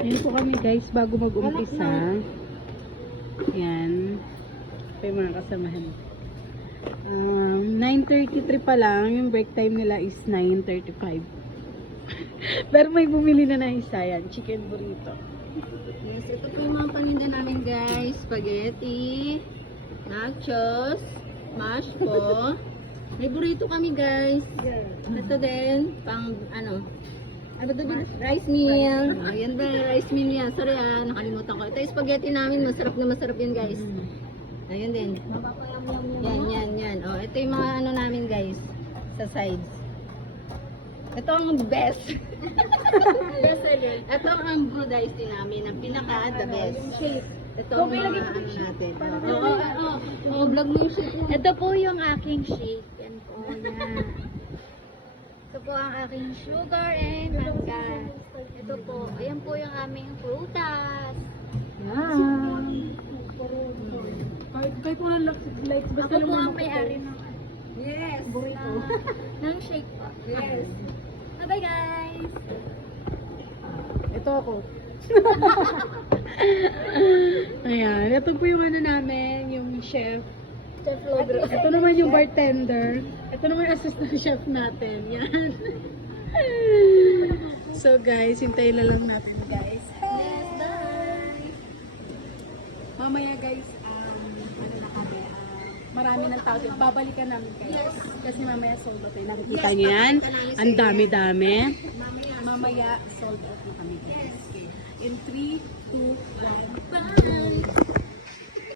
Ayan po kami guys, bago mag-umpisa. Yan. Ito yung mga kasamahan. 9:33 pa lang. Yung break time nila is 9:35. Pero may bumili na na isa yan. Chicken burrito. Yes, ito po yung mga paninda namin guys. Spaghetti, nachos, mash po. May burrito kami guys. Ito din, pang ano ba ito? Rice meal. Ayan ba, rice meal yan. Sorry nakalimutan ko. Ito yung spaghetti namin. Masarap na masarap yan guys. Ayan din. Yan. Oh, ito yung mga ano namin guys. Sa sides. Ito ang best. Ito ang brewed iced tea namin. Ang pinaka the best. Ito ang mga ano natin. Vlog mo yung shake mo. Ito po yung aking shake. Yan po. Yan. Ito po ang aking sugar and mangga. Ito po. Ayan po yung aming prutas. Yan. Kahit po lang lights. Ako po ang may-ari ng Yes. ng shake po. Yes. Bye-bye guys! Ito ako. Ayan. Ito po yung ano namin, yung chef. Chef Logro. Ito naman yung bartender. Ito naman yung assistant chef natin. Yan. So guys, hintayin na lang natin guys. Yes, bye! Mamaya guys, ano na kami, marami ng tao din. Babalikan namin guys. Kasi mamaya sold out. Nakikita niyo yan? Ang dami-dami. Mamaya sold out na kami guys. In 3, 2, 1. Bye!